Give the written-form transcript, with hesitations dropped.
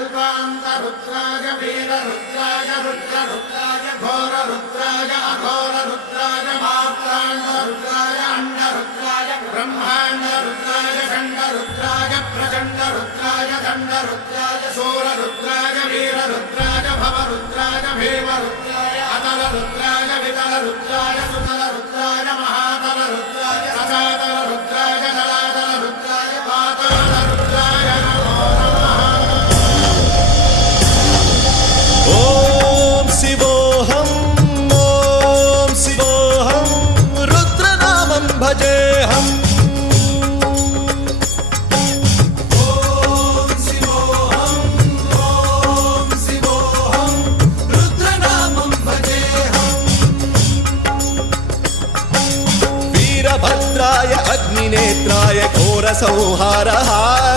कल्पान्तरुद्राय वीररुद्राय रुद्ररुद्राय घोररुद्राय अघोररुद्राय मात्राण्डरुद्राय अण्डरुद्राय ब्रह्माण्डरुद्राय षण्डरुद्राय प्रचण्डरुद्राय दण्डरुद्राय शूररुद्राय वीररुद्राय भवरुद्राय भीमरुद्राय अतलरुद्राय वितलरुद्राय सुतलरुद्राय महातलरुद्राय रसातलरुद्राय जलातलरुद्राय पातालरुद्राय नमो नमः। ॐ शिवोऽहं रुद्रनामं भजेऽहम्। वीरभद्राय अग्निनेत्राय घोरसंहारहारिणे